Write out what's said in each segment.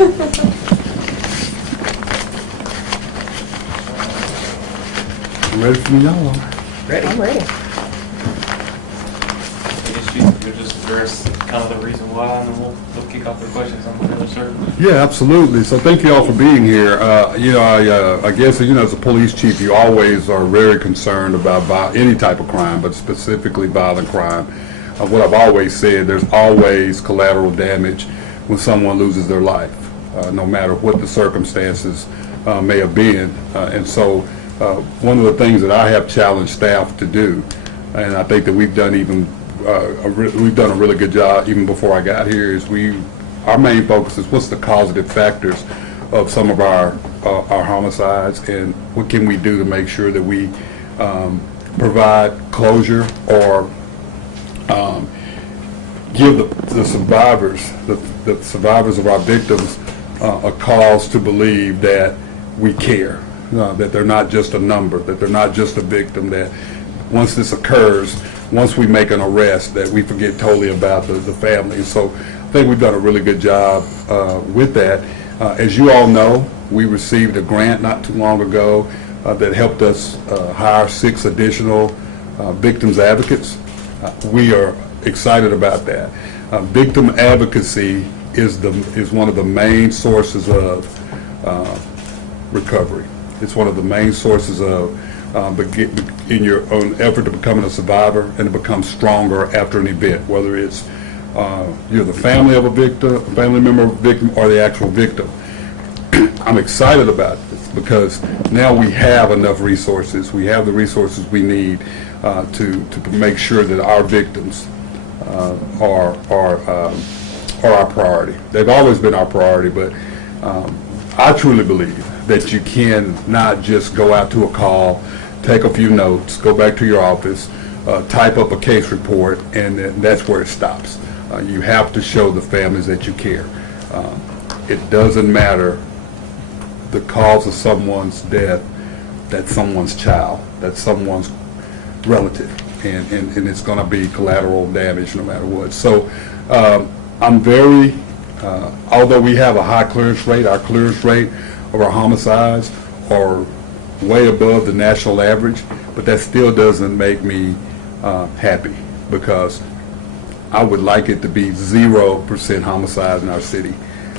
I'm ready for me, y'all. Ready? I'm ready. I guess you could just address kind of the reason why, and then we'll kick off the questions. I'm fairly certain. Yeah, absolutely. So thank you all for being here. I guess, as a police chief, you always are very concerned about any type of crime, but specifically violent crime. What I've always said, there's always collateral damage when someone loses their life, no matter what the circumstances may have been. And so one of the things that I have challenged staff to do, and I think that we've done a really good job even before I got here, is our main focus is what's the causative factors of some of our homicides, and what can we do to make sure that we provide closure or give the survivors, the survivors of our victims, a cause to believe that we care, that they're not just a number, that they're not just a victim, that once this occurs, once we make an arrest, that we forget totally about the family. So I think we've done a really good job with that. As you all know, we received a grant not too long ago that helped us hire 6 additional victims advocates. We are excited about that. Victim advocacy is one of the main sources of recovery. It's one of the main sources of in your own effort to becoming a survivor and to become stronger after an event, whether it's you're the family of a victim, family member of a victim, or the actual victim. I'm excited about this because now we have enough resources. We have the resources we need to make sure that our victims are our priority. They've always been our priority, but I truly believe that you can not just go out to a call, take a few notes, go back to your office, type up a case report, and then that's where it stops. You have to show the families that you care. It doesn't matter the cause of someone's death, that's someone's child, that's someone's relative, and it's going to be collateral damage no matter what. So I'm very, although we have a high clearance rate, our clearance rate of our homicides are way above the national average, but that still doesn't make me happy, because I would like it to be 0% homicide in our city.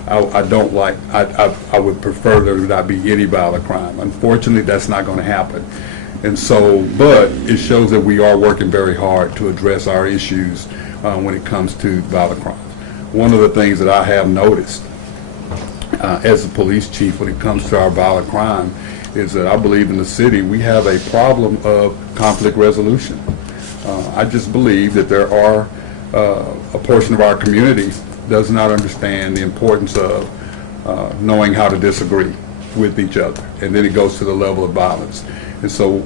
I don't like, I would prefer there not be any violent crime. Unfortunately, that's not going to happen. And so, but it shows that we are working very hard to address our issues when it comes to violent crimes. One of the things that I have noticed as a police chief when it comes to our violent crime is that I believe in the city we have a problem of conflict resolution. I just believe that there are a portion of our community does not understand the importance of knowing how to disagree with each other, and then it goes to the level of violence. And so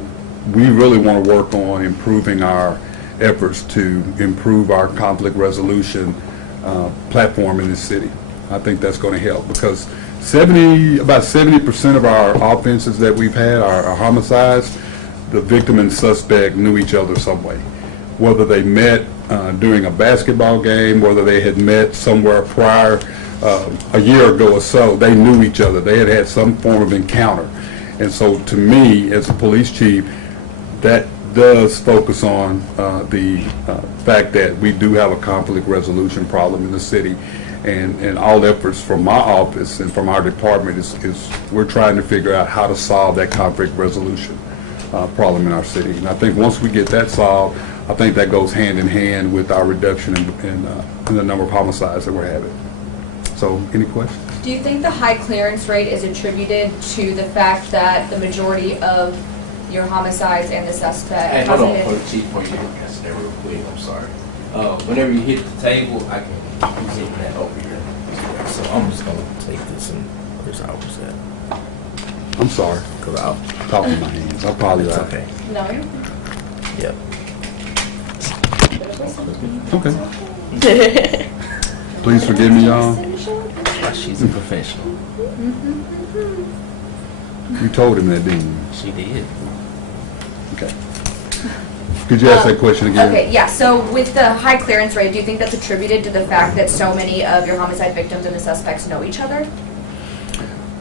we really want to work on improving our efforts to improve our conflict resolution platform in this city. I think that's going to help, because about 70% of our offenses that we've had, our homicides, the victim and suspect knew each other some way. Whether they met during a basketball game, whether they had met somewhere prior a year ago or so, they knew each other. They had had some form of encounter. And so to me, as a police chief, that does focus on the fact that we do have a conflict resolution problem in the city. And all efforts from my office and from our department is we're trying to figure out how to solve that conflict resolution problem in our city. And I think once we get that solved, I think that goes hand in hand with our reduction in the number of homicides that we're having. So, any questions? Do you think the high clearance rate is attributed to the fact that the majority of your homicides and the suspect? Hey, hold on, for the chief, before you answer that real quick, I'm sorry. Whenever you hit the table, I can use that over here. So I'm just gonna take this and where's ours at? I'm sorry, Cause I'll. talking with my hands. I apologize. It's okay. No, you're Yep. Okay. Please forgive me, y'all. She's a professional. You told him that, didn't you? She did. Okay. Could you ask that question again? Okay, yeah, so with the high clearance rate, do you think that's attributed to the fact that so many of your homicide victims and the suspects know each other?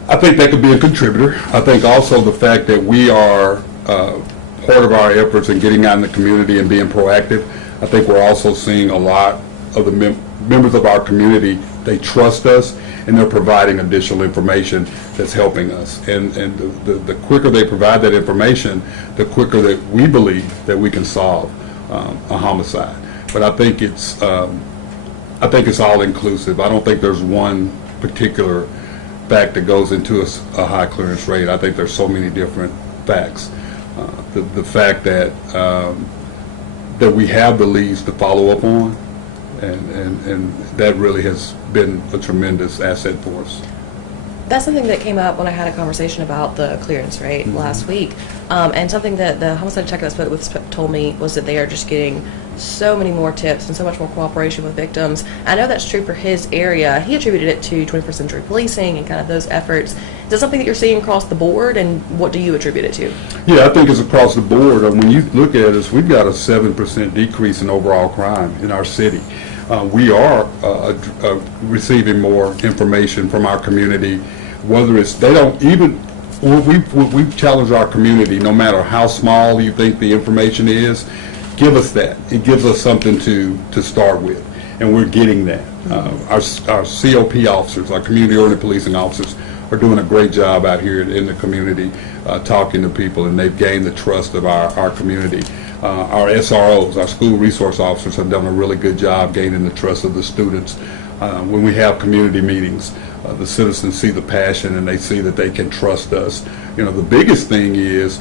I think that could be a contributor. I think also the fact that we are part of our efforts in getting out in the community and being proactive. I think we're also seeing a lot of the members of our community, they trust us and they're providing additional information that's helping us. And the quicker they provide that information, the quicker that we believe that we can solve a homicide. But I think it's all inclusive. I don't think there's one particular fact that goes into a high clearance rate. I think there's so many different facts. The fact that that we have the leads to follow up on, and that really has been a tremendous asset for us. That's something that came up when I had a conversation about the clearance rate last week. And something that the homicide detective I spoke with told me was that they are just getting so many more tips and so much more cooperation with victims. I know that's true for his area. He attributed it to 21st century policing and kind of those efforts. Is that something that you're seeing across the board, and what do you attribute it to? Yeah, I think it's across the board. When you look at us, we've got a 7% decrease in overall crime in our city. We are receiving more information from our community, whether it's, they don't even, we've challenged our community, no matter how small you think the information is, give us that. It gives us something to start with, and we're getting that. Our COP officers, our community-oriented policing officers, are doing a great job out here in the community, talking to people, and they've gained the trust of our community. Our SROs, our school resource officers, have done a really good job gaining the trust of the students. When we have community meetings, the citizens see the passion and they see that they can trust us. You know, the biggest thing is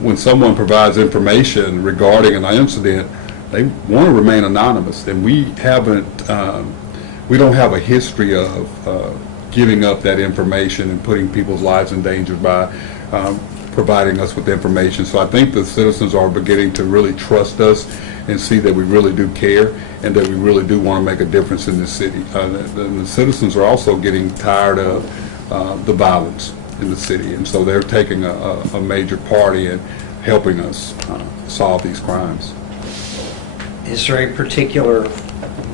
when someone provides information regarding an incident, they want to remain anonymous, and we don't have a history of giving up that information and putting people's lives in danger by providing us with information. So I think the citizens are beginning to really trust us and see that we really do care and that we really do want to make a difference in this city. The citizens are also getting tired of the violence in the city, and so they're taking a major part in helping us solve these crimes. Is there a particular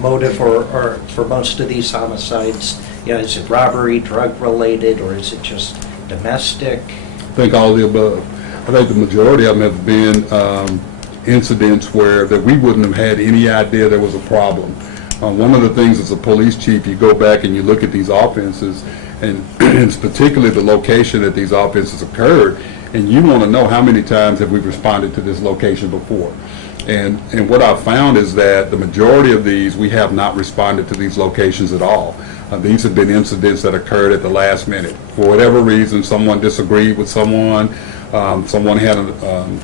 motive or for most of these homicides? You know, is it robbery, drug related, or is it just domestic? I think all of the above. I think the majority of them have been incidents where that we wouldn't have had any idea there was a problem. One of the things as a police chief, you go back and you look at these offenses, and it's particularly the location that these offenses occurred, and you want to know how many times have we responded to this location before. And what I've found is that the majority of these, we have not responded to these locations at all. These have been incidents that occurred at the last minute. For whatever reason, someone disagreed with someone, someone had an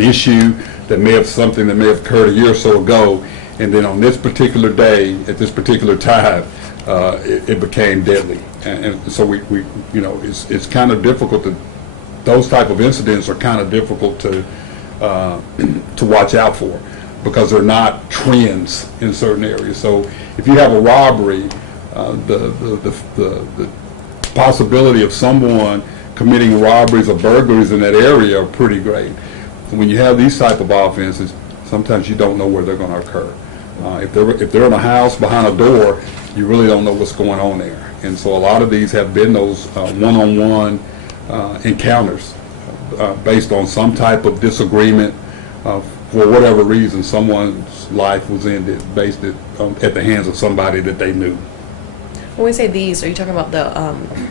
issue that may have occurred a year or so ago, and then on this particular day, at this particular time, it became deadly. And so we you know, it's kind of difficult to, those type of incidents are kind of difficult to watch out for, because they're not trends in certain areas. So if you have a robbery, the possibility of someone committing robberies or burglaries in that area are pretty great. When you have these type of offenses, sometimes you don't know where they're going to occur. If they're in a house behind a door, you really don't know what's going on there. And so a lot of these have been those one-on-one encounters based on some type of disagreement. For whatever reason, someone's life was ended based at the hands of somebody that they knew. When we say these, are you talking about the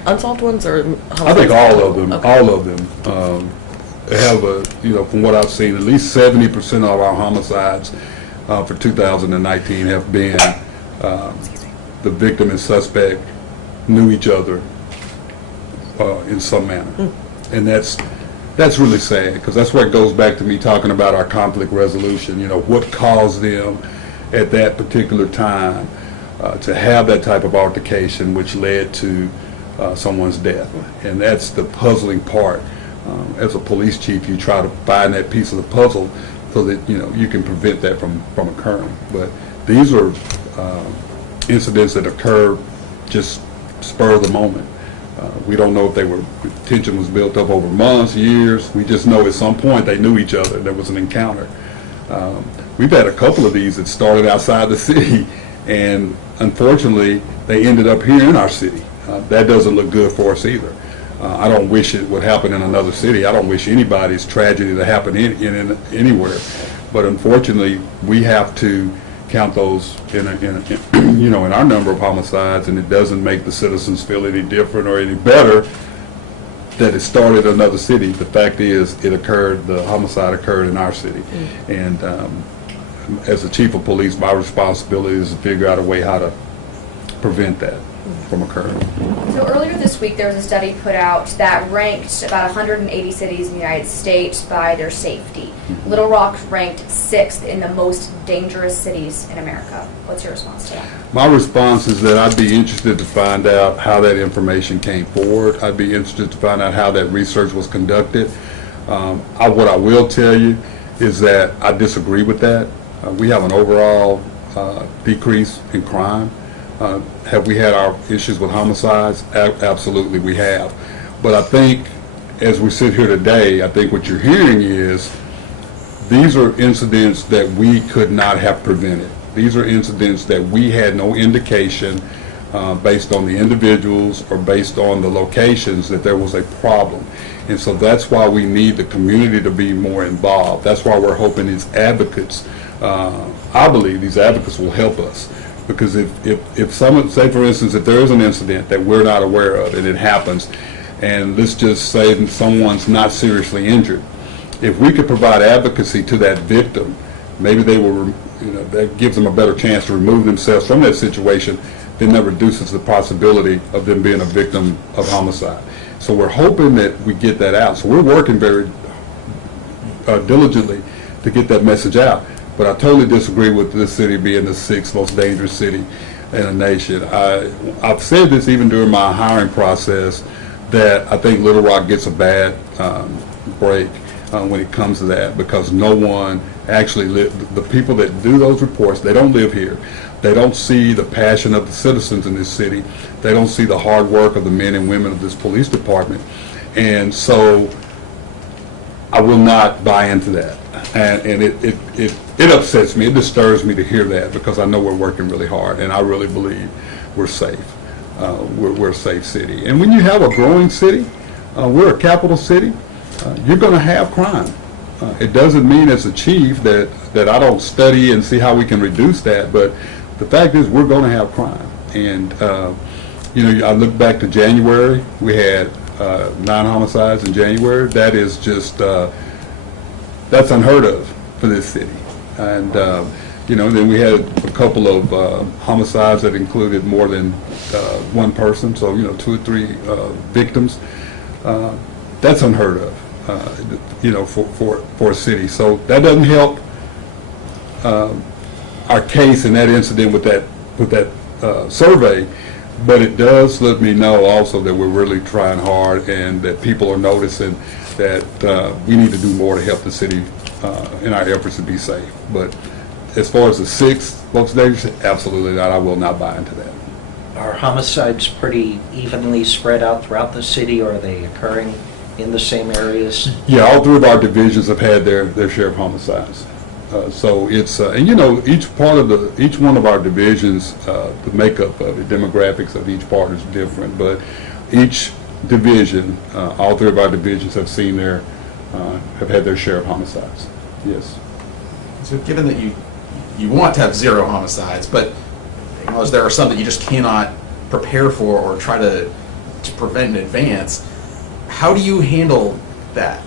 unsolved ones or homicides? I think all of them. Okay. All of them have you know, from what I've seen, at least 70% of our homicides for 2019 have been the victim and suspect knew each other in some manner, and that's really sad, because that's where it goes back to me talking about our conflict resolution. You know, what caused them at that particular time to have that type of altercation, which led to someone's death. And that's the puzzling part. As a police chief, you try to find that piece of the puzzle so that, you know, you can prevent that from occurring. But these are incidents that occur just spur of the moment. We don't know if tension was built up over months, years. We just know at some point they knew each other. There was an encounter. We've had a couple of these that started outside the city, and unfortunately, they ended up here in our city. That doesn't look good for us either. I don't wish it would happen in another city. I don't wish anybody's tragedy to happen in anywhere. But unfortunately, we have to count those in our number of homicides, and it doesn't make the citizens feel any different or any better that it started in another city. The fact is, the homicide occurred in our city. And as the chief of police, my responsibility is to figure out a way how to prevent that from occurring. So earlier this week, there was a study put out that ranked about 180 cities in the United States by their safety. Little Rock ranked 6th in the most dangerous cities in America. What's your response to that? My response is that I'd be interested to find out how that information came forward. I'd be interested to find out how that research was conducted. What I will tell you is that I disagree with that. We have an overall decrease in crime. Have we had our issues with homicides? Absolutely, we have. But I think, as we sit here today, I think what you're hearing is these are incidents that we could not have prevented. These are incidents that we had no indication, based on the individuals or based on the locations, that there was a problem. And so that's why we need the community to be more involved. That's why we're hoping these advocates, I believe these advocates will help us. Because if someone, say for instance, if there is an incident that we're not aware of and it happens, and let's just say someone's not seriously injured, if we could provide advocacy to that victim, maybe they will, that gives them a better chance to remove themselves from that situation, then that reduces the possibility of them being a victim of homicide. So we're hoping that we get that out. So we're working very diligently to get that message out. But I totally disagree with this city being the 6th most dangerous city in the nation. I've said this even during my hiring process, that I think Little Rock gets a bad break when it comes to that, because no one actually the people that do those reports, they don't live here. They don't see the passion of the citizens in this city. They don't see the hard work of the men and women of this police department. And so I will not buy into that. And it upsets me, it disturbs me to hear that, because I know we're working really hard, and I really believe we're safe. We're a safe city. And when you have a growing city, we're a capital city, you're going to have crime. It doesn't mean as a chief that I don't study and see how we can reduce that, but the fact is we're going to have crime. And, I look back to January, we had 9 homicides in January. That is just, that's unheard of for this city. And, then we had a couple of homicides that included more than one person, so, 2 or 3 victims. That's unheard of, for a city. So that doesn't help our case in that incident with that survey, but it does let me know also that we're really trying hard, and that people are noticing that we need to do more to help the city in our efforts to be safe. But as far as the 6th most dangerous, absolutely not. I will not buy into that. Are homicides pretty evenly spread out throughout the city, or are they occurring in the same areas? Yeah, all 3 of our divisions have had their share of homicides. So it's, each one of our divisions, the makeup of it, demographics of each part is different, but each division, all 3 of our divisions have have had their share of homicides. Yes. So given that you want to have 0 homicides, but acknowledge there are some that you just cannot prepare for or try to prevent in advance, how do you handle that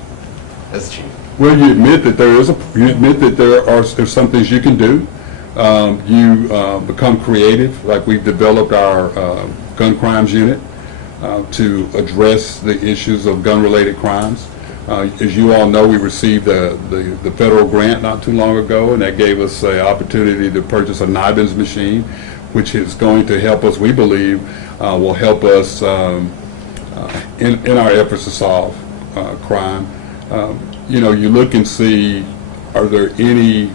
as chief? Well, you admit that there's some things you can do. You become creative, like we've developed our gun crimes unit to address the issues of gun-related crimes. As you all know, we received the federal grant not too long ago, and that gave us an opportunity to purchase a NIBINS machine, which is going to help us, we believe, will help us in our efforts to solve crime. You look and see, are there any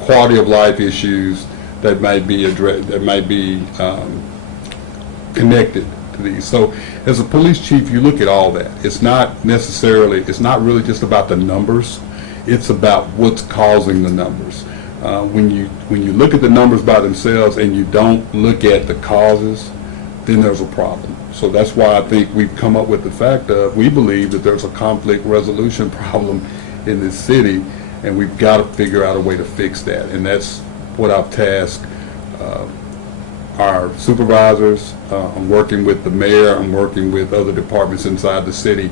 quality of life issues that might be connected to these. So as a police chief, you look at all that. It's not really just about the numbers. It's about what's causing the numbers. When you look at the numbers by themselves and you don't look at the causes, then there's a problem. So that's why I think we've come up with the fact of, we believe that there's a conflict resolution problem in this city, and we've got to figure out a way to fix that. And that's what I've tasked our supervisors. I'm working with the mayor, I'm working with other departments inside the city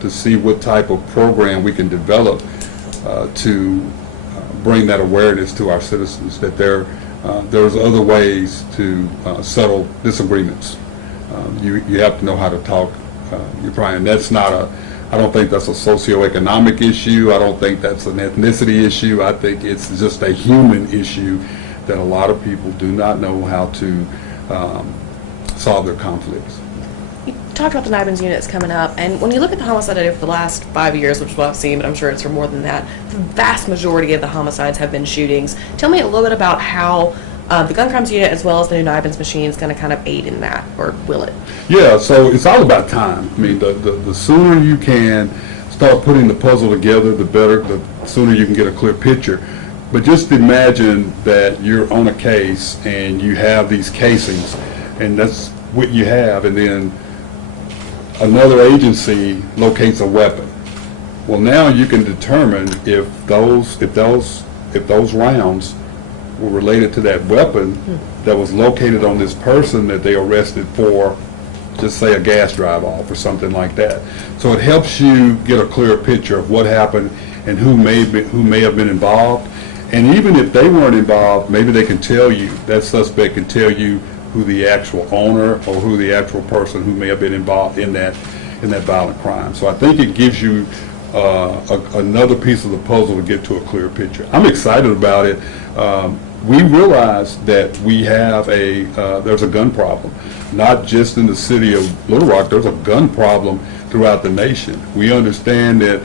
to see what type of program we can develop to bring that awareness to our citizens, that there's other ways to settle disagreements. You have to know how to talk. And that's not I don't think that's a socioeconomic issue. I don't think that's an ethnicity issue. I think it's just a human issue that a lot of people do not know how to solve their conflicts. You talked about the NIBINS units coming up, and when you look at the homicide data for the last 5 years, which is what I've seen, but I'm sure it's for more than that, the vast majority of the homicides have been shootings. Tell me a little bit about how the gun crimes unit, as well as the new NIBINS machine, is going to kind of aid in that, or will it? Yeah, so it's all about time. I mean, the sooner you can start putting the puzzle together, the better, the sooner you can get a clear picture. But just imagine that you're on a case and you have these casings, and that's what you have, and then another agency locates a weapon. Well, now you can determine if those rounds were related to that weapon that was located on this person that they arrested for, just say a gas drive-off or something like that. So it helps you get a clearer picture of what happened and who may have been involved. And even if they weren't involved, maybe they can tell you, that suspect can tell you who the actual owner or who the actual person who may have been involved in that violent crime. So I think it gives you another piece of the puzzle to get to a clear picture. I'm excited about it. We realize that we have there's a gun problem, not just in the city of Little Rock. There's a gun problem throughout the nation. We understand that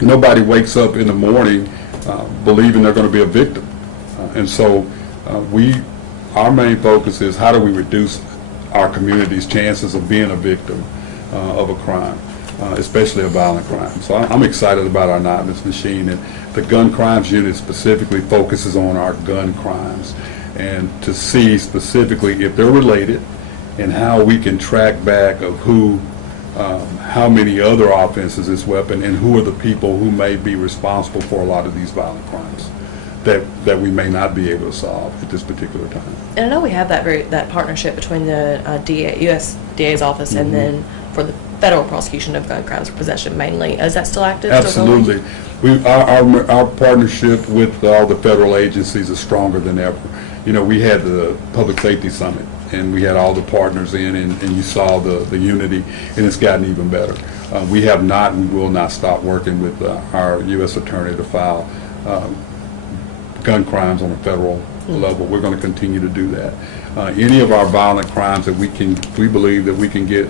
nobody wakes up in the morning believing they're going to be a victim, and so our main focus is how do we reduce our community's chances of being a victim of a crime, especially a violent crime. So I'm excited about our NIBINS machine, and the gun crimes unit specifically focuses on our gun crimes, and to see specifically if they're related and how we can track back of how many other offenses this weapon, and who are the people who may be responsible for a lot of these violent crimes that we may not be able to solve at this particular time. And I know we have that partnership between the U.S. DA's office and then for the federal prosecution of gun crimes for possession mainly. Is that still active? Absolutely. Our partnership with all the federal agencies is stronger than ever. You know, we had the Public Safety Summit, and we had all the partners in, and you saw the unity, and it's gotten even better. We have not and will not stop working with our U.S. Attorney to file gun crimes on a federal level. We're going to continue to do that. Any of our violent crimes that we believe that we can get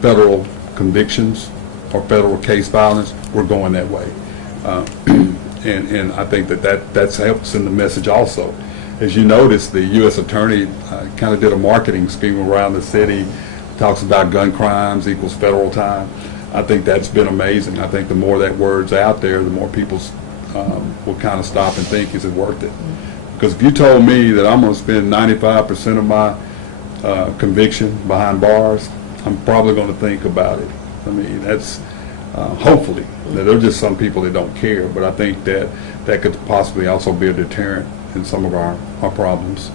federal convictions or federal case violence, we're going that way. And I think that helps in the message also. As you notice, the U.S. Attorney kind of did a marketing scheme around the city, talks about gun crimes equals federal time. I think that's been amazing. I think the more that word's out there, the more people will kind of stop and think, is it worth it? Because if you told me that I'm going to spend 95% of my conviction behind bars, I'm probably going to think about it. I mean, that's hopefully. There are just some people that don't care, but I think that could possibly also be a deterrent in some of our problems.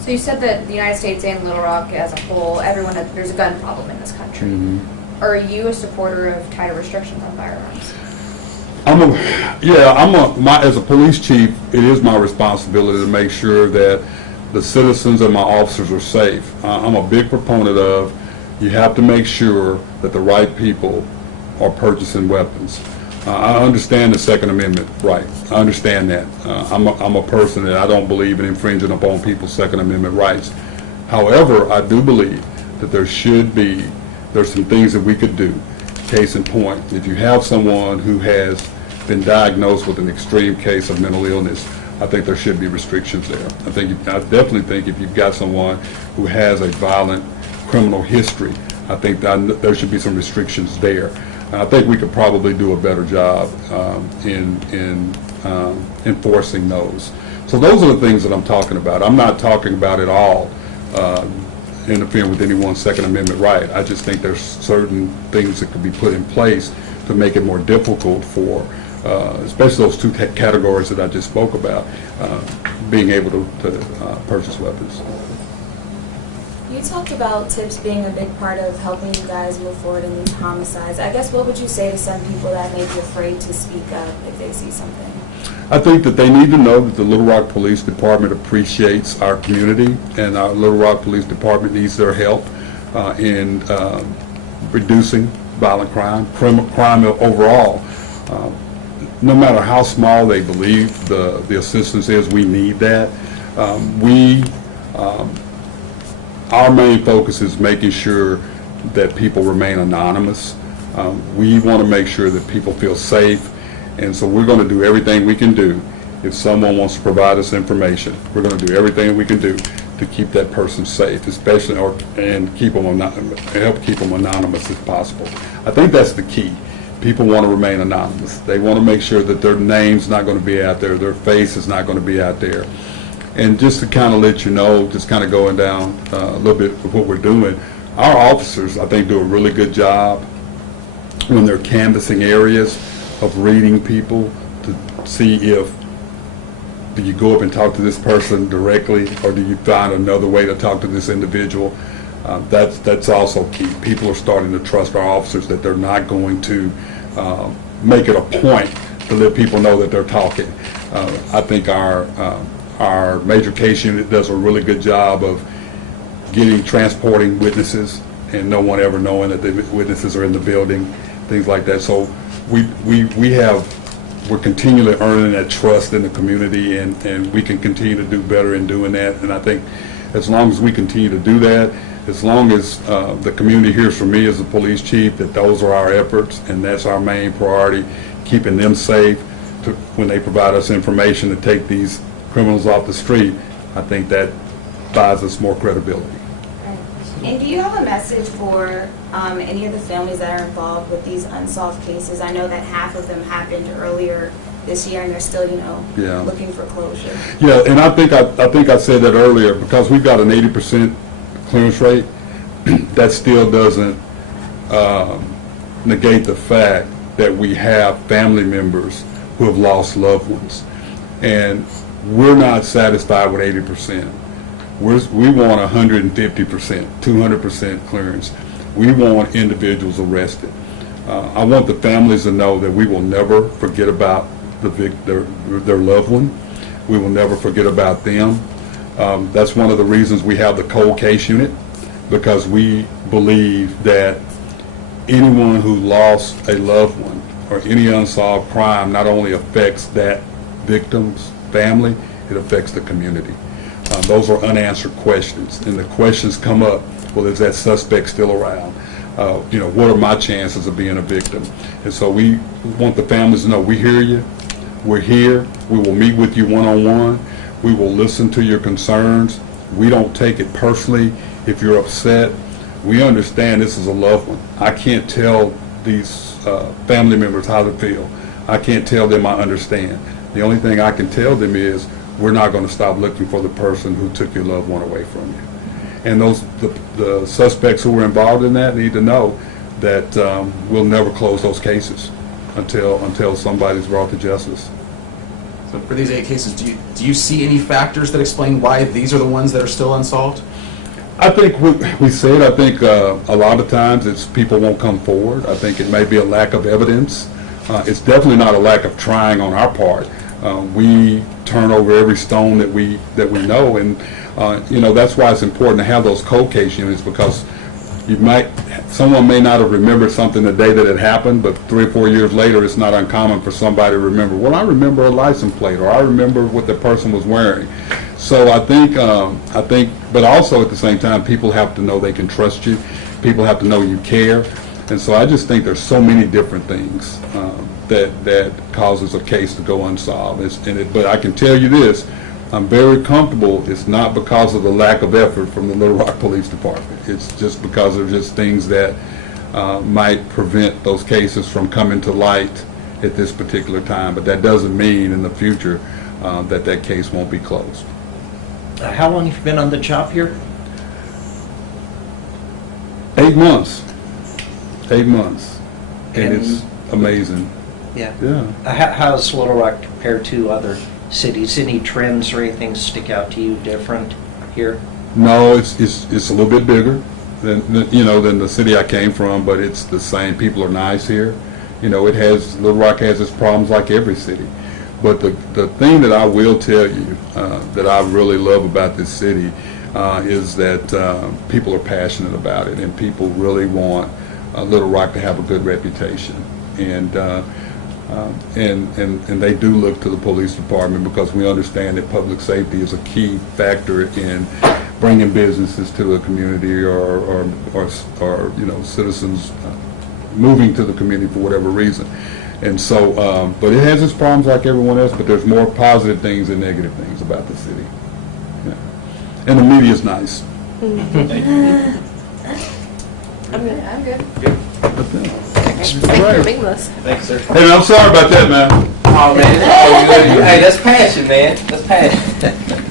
So you said that the United States and Little Rock as a whole, there's a gun problem in this country. Mm-hmm. Are you a supporter of tighter restrictions on firearms? As a police chief, it is my responsibility to make sure that the citizens and my officers are safe. I'm a big proponent of, you have to make sure that the right people are purchasing weapons. I understand the Second Amendment right. I understand that. I'm a person that I don't believe in infringing upon people's Second Amendment rights. However, I do believe that there's some things that we could do. Case in point, if you have someone who has been diagnosed with an extreme case of mental illness, I think there should be restrictions there. I definitely think if you've got someone who has a violent criminal history, I think that there should be some restrictions there. I think we could probably do a better job in enforcing those. So those are the things that I'm talking about. I'm not talking about at all interfering with anyone's Second Amendment right. I just think there's certain things that could be put in place to make it more difficult for, especially those two categories that I just spoke about, being able to purchase weapons. You talked about tips being a big part of helping you guys move forward in these homicides. I guess what would you say to some people that may be afraid to speak up if they see something? I think that they need to know that the Little Rock Police Department appreciates our community, and our Little Rock Police Department needs their help in reducing violent crime overall. No matter how small they believe the assistance is, we need that. Our main focus is making sure that people remain anonymous. We want to make sure that people feel safe, and so we're going to do everything we can do. If someone wants to provide us information, we're going to do everything we can do to keep that person safe, especially and keep them help keep them anonymous as possible. I think that's the key. People want to remain anonymous. They want to make sure that their name's not going to be out there, their face is not going to be out there. And just to kind of let you know, just kind of going down a little bit of what we're doing, our officers, I think, do a really good job when they're canvassing areas of reading people to see if, do you go up and talk to this person directly, or do you find another way to talk to this individual? That's also key. People are starting to trust our officers that they're not going to make it a point to let people know that they're talking. I think our major case unit does a really good job of transporting witnesses and no one ever knowing that the witnesses are in the building, things like that. So we're continually earning that trust in the community, and we can continue to do better in doing that. And I think as long as we continue to do that, as long as the community hears from me as the police chief that those are our efforts and that's our main priority, keeping them safe when they provide us information to take these criminals off the street, I think that buys us more credibility. And do you have a message for any of the families that are involved with these unsolved cases? I know that half of them happened earlier this year, and they're still, looking for closure. Yeah, and I think I said that earlier, because we've got an 80% clearance rate. That still doesn't negate the fact that we have family members who have lost loved ones, and we're not satisfied with 80%. We want 150%, 200% clearance. We want individuals arrested. I want the families to know that we will never forget about their loved one. We will never forget about them. That's one of the reasons we have the cold case unit, because we believe that anyone who lost a loved one or any unsolved crime not only affects that victim's family, it affects the community. Those are unanswered questions, and the questions come up, well, is that suspect still around? What are my chances of being a victim? And so we want the families to know we hear you, we're here, we will meet with you one-on-one, we will listen to your concerns. We don't take it personally if you're upset. We understand this is a loved one. I can't tell these family members how to feel. I can't tell them I understand. The only thing I can tell them is we're not going to stop looking for the person who took your loved one away from you. And the suspects who were involved in that need to know that we'll never close those cases until somebody's brought to justice. So for these 8 cases, do you see any factors that explain why these are the ones that are still unsolved? I think we said, I think a lot of times it's people won't come forward. I think it may be a lack of evidence. It's definitely not a lack of trying on our part. We turn over every stone that we know, and that's why it's important to have those cold case units, because someone may not have remembered something the day that it happened, but 3 or 4 years later, it's not uncommon for somebody to remember, well, I remember a license plate, or I remember what the person was wearing. So I think, but also at the same time, people have to know they can trust you. People have to know you care. And so I just think there's so many different things that causes a case to go unsolved. But I can tell you this, I'm very comfortable it's not because of the lack of effort from the Little Rock Police Department. It's just because of just things that might prevent those cases from coming to light at this particular time. But that doesn't mean in the future that case won't be closed. How long have you been on the job here? 8 months. 8 months. And And- it's amazing. Yeah. Yeah. How's Little Rock compared to other cities? Any trends or anything stick out to you different here? No, it's a little bit bigger than the city I came from, but it's the same. People are nice here. Little Rock has its problems like every city. But the thing that I will tell you that I really love about this city is that people are passionate about it, and people really want Little Rock to have a good reputation. And they do look to the police department because we understand that public safety is a key factor in bringing businesses to a community or citizens moving to the community for whatever reason. And so, but it has its problems like everyone else, but there's more positive things than negative things about the city. Yeah. And the media's nice. I'm good. I'm good. Thank you for being with us. Thanks, sir. Hey, man, I'm sorry about that, man. Oh, man. Oh, hey, that's passion, man. That's passion.